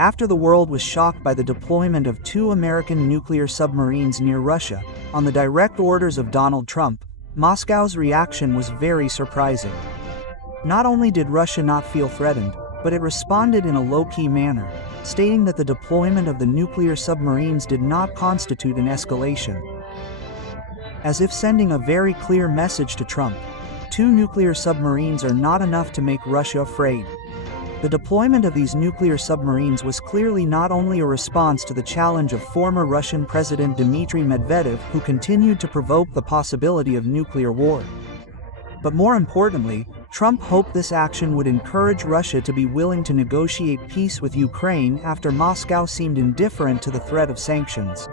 After the world was shocked by the deployment of 2 American nuclear submarines near Russia, on the direct orders of Donald Trump, Moscow's reaction was very surprising. Not only did Russia not feel threatened, but it responded in a low-key manner, stating that the deployment of the nuclear submarines did not constitute an escalation. As if sending a very clear message to Trump, 2 nuclear submarines are not enough to make Russia afraid. The deployment of these nuclear submarines was clearly not only a response to the challenge of former Russian President Dmitry Medvedev, who continued to provoke the possibility of nuclear war. But more importantly, Trump hoped this action would encourage Russia to be willing to negotiate peace with Ukraine after Moscow seemed indifferent to the threat of sanctions.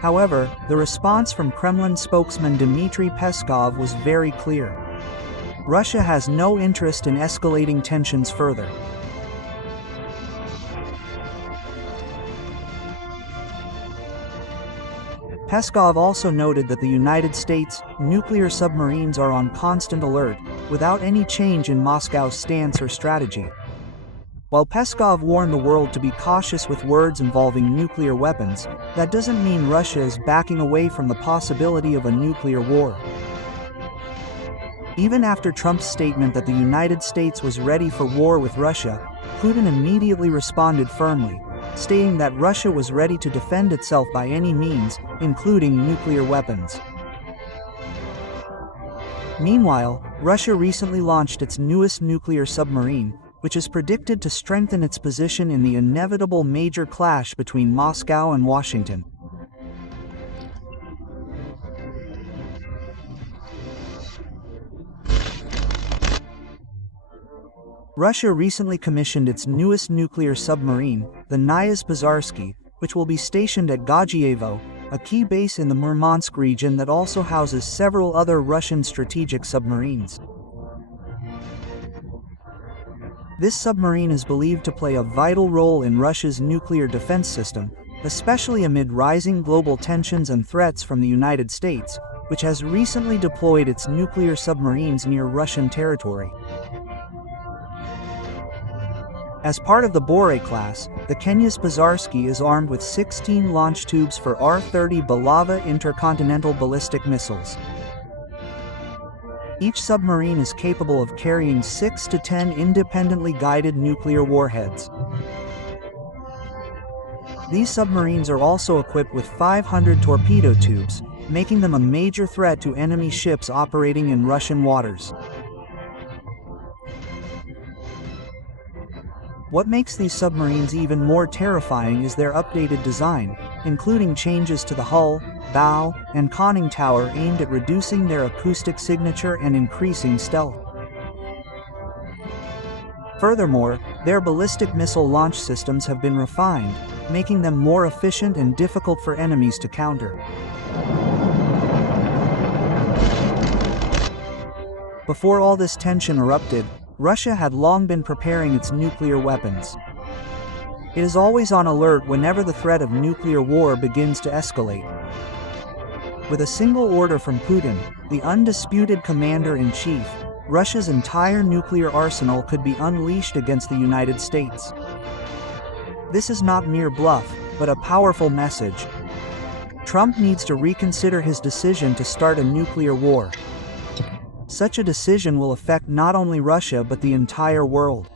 However, the response from Kremlin spokesman Dmitry Peskov was very clear. Russia has no interest in escalating tensions further. Peskov also noted that the United States' nuclear submarines are on constant alert, without any change in Moscow's stance or strategy. While Peskov warned the world to be cautious with words involving nuclear weapons, that doesn't mean Russia is backing away from the possibility of a nuclear war. Even after Trump's statement that the United States was ready for war with Russia, Putin immediately responded firmly, stating that Russia was ready to defend itself by any means, including nuclear weapons. Meanwhile, Russia recently launched its newest nuclear submarine, which is predicted to strengthen its position in the inevitable major clash between Moscow and Washington. Russia recently commissioned its newest nuclear submarine, the Nyaz Pozarsky, which will be stationed at Gajievo, a key base in the Murmansk region that also houses several other Russian strategic submarines. This submarine is believed to play a vital role in Russia's nuclear defense system, especially amid rising global tensions and threats from the United States, which has recently deployed its nuclear submarines near Russian territory. As part of the Bore class, the Nyaz Pozarsky is armed with 16 launch tubes for R-30 Bulava intercontinental ballistic missiles. Each submarine is capable of carrying 6 to 10 independently guided nuclear warheads. These submarines are also equipped with 500 torpedo tubes, making them a major threat to enemy ships operating in Russian waters. What makes these submarines even more terrifying is their updated design, including changes to the hull, bow, and conning tower aimed at reducing their acoustic signature and increasing stealth. Furthermore, their ballistic missile launch systems have been refined, making them more efficient and difficult for enemies to counter. Before all this tension erupted, Russia had long been preparing its nuclear weapons. It is always on alert whenever the threat of nuclear war begins to escalate. With a single order from Putin, the undisputed commander-in-chief, Russia's entire nuclear arsenal could be unleashed against the United States. This is not mere bluff, but a powerful message. Trump needs to reconsider his decision to start a nuclear war. Such a decision will affect not only Russia but the entire world.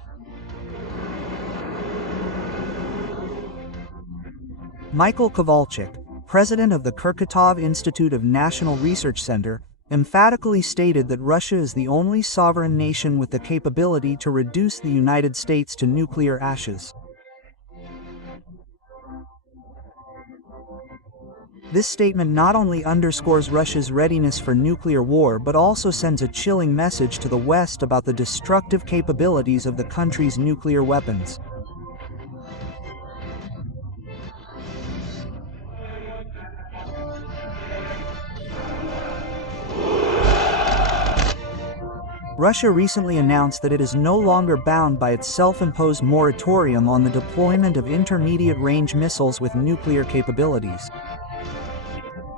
Michael Kovalchuk, president of the Kurchatov Institute of National Research Center, emphatically stated that Russia is the only sovereign nation with the capability to reduce the United States to nuclear ashes. This statement not only underscores Russia's readiness for nuclear war but also sends a chilling message to the West about the destructive capabilities of the country's nuclear weapons. Russia recently announced that it is no longer bound by its self-imposed moratorium on the deployment of intermediate-range missiles with nuclear capabilities.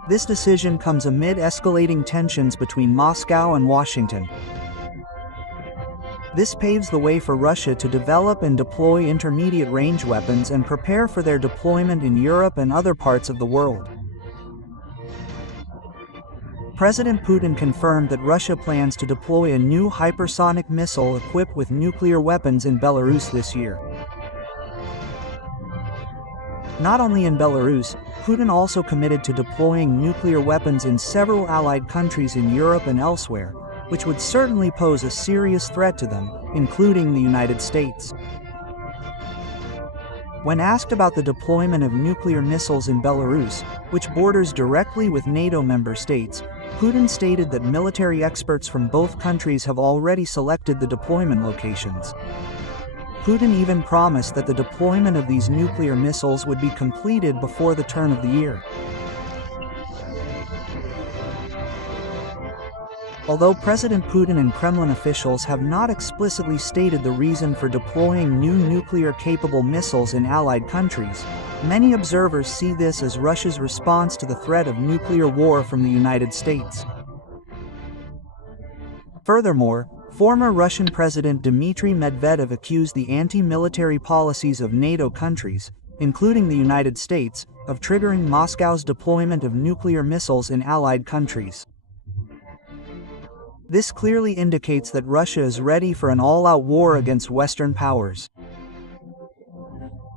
This decision comes amid escalating tensions between Moscow and Washington. This paves the way for Russia to develop and deploy intermediate-range weapons and prepare for their deployment in Europe and other parts of the world. President Putin confirmed that Russia plans to deploy a new hypersonic missile equipped with nuclear weapons in Belarus this year. Not only in Belarus, Putin also committed to deploying nuclear weapons in several allied countries in Europe and elsewhere, which would certainly pose a serious threat to them, including the United States. When asked about the deployment of nuclear missiles in Belarus, which borders directly with NATO member states, Putin stated that military experts from both countries have already selected the deployment locations. Putin even promised that the deployment of these nuclear missiles would be completed before the turn of the year. Although President Putin and Kremlin officials have not explicitly stated the reason for deploying new nuclear-capable missiles in allied countries, many observers see this as Russia's response to the threat of nuclear war from the United States. Furthermore, former Russian President Dmitry Medvedev accused the anti-military policies of NATO countries, including the United States, of triggering Moscow's deployment of nuclear missiles in allied countries. This clearly indicates that Russia is ready for an all-out war against Western powers.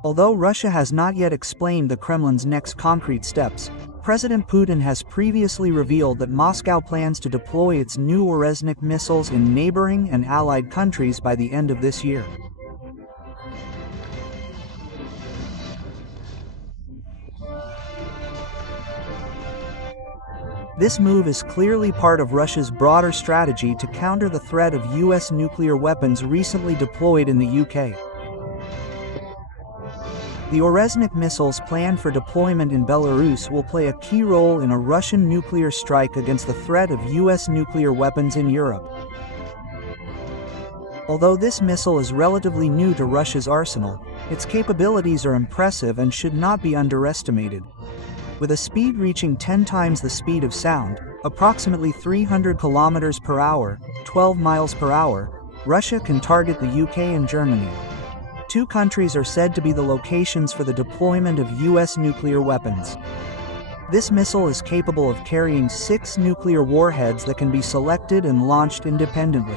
Although Russia has not yet explained the Kremlin's next concrete steps, President Putin has previously revealed that Moscow plans to deploy its new Orezhnik missiles in neighboring and allied countries by the end of this year. This move is clearly part of Russia's broader strategy to counter the threat of US nuclear weapons recently deployed in the UK. The Orezhnik missiles planned for deployment in Belarus will play a key role in a Russian nuclear strike against the threat of US nuclear weapons in Europe. Although this missile is relatively new to Russia's arsenal, its capabilities are impressive and should not be underestimated. With a speed reaching 10 times the speed of sound, approximately 300 kilometers per hour, 12 miles per hour, Russia can target the UK and Germany. Two countries are said to be the locations for the deployment of US nuclear weapons. This missile is capable of carrying 6 nuclear warheads that can be selected and launched independently.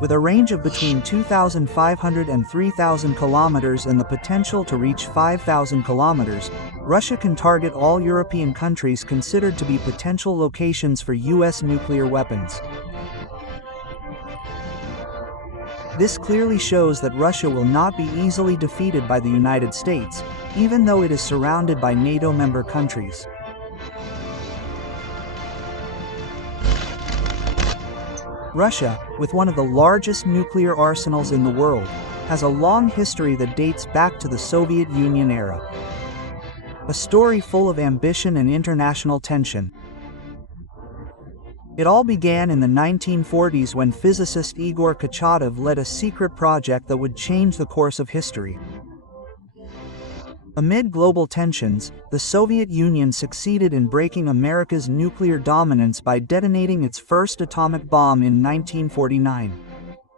With a range of between 2,500 and 3,000 kilometers and the potential to reach 5,000 kilometers, Russia can target all European countries considered to be potential locations for US nuclear weapons. This clearly shows that Russia will not be easily defeated by the United States, even though it is surrounded by NATO member countries. Russia, with one of the largest nuclear arsenals in the world, has a long history that dates back to the Soviet Union era. A story full of ambition and international tension. It all began in the 1940s when physicist Igor Kurchatov led a secret project that would change the course of history. Amid global tensions, the Soviet Union succeeded in breaking America's nuclear dominance by detonating its first atomic bomb in 1949,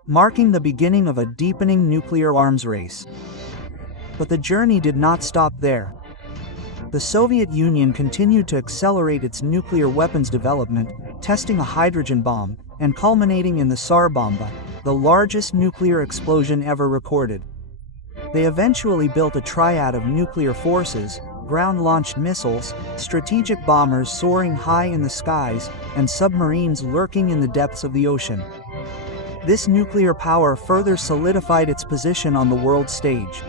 marking the beginning of a deepening nuclear arms race. But the journey did not stop there. The Soviet Union continued to accelerate its nuclear weapons development, testing a hydrogen bomb, and culminating in the Tsar Bomba, the largest nuclear explosion ever recorded. They eventually built a triad of nuclear forces, ground-launched missiles, strategic bombers soaring high in the skies, and submarines lurking in the depths of the ocean. This nuclear power further solidified its position on the world stage.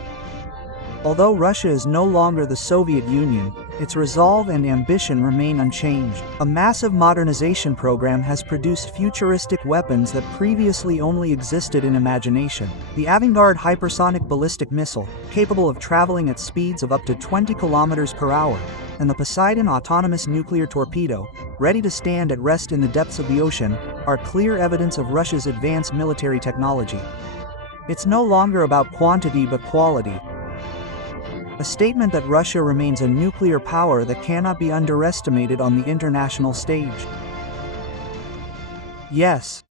Although Russia is no longer the Soviet Union, its resolve and ambition remain unchanged. A massive modernization program has produced futuristic weapons that previously only existed in imagination. The Avangard hypersonic ballistic missile, capable of traveling at speeds of up to 20 kilometers per hour, and the Poseidon autonomous nuclear torpedo, ready to stand at rest in the depths of the ocean, are clear evidence of Russia's advanced military technology. It's no longer about quantity but quality. A statement that Russia remains a nuclear power that cannot be underestimated on the international stage. Yes,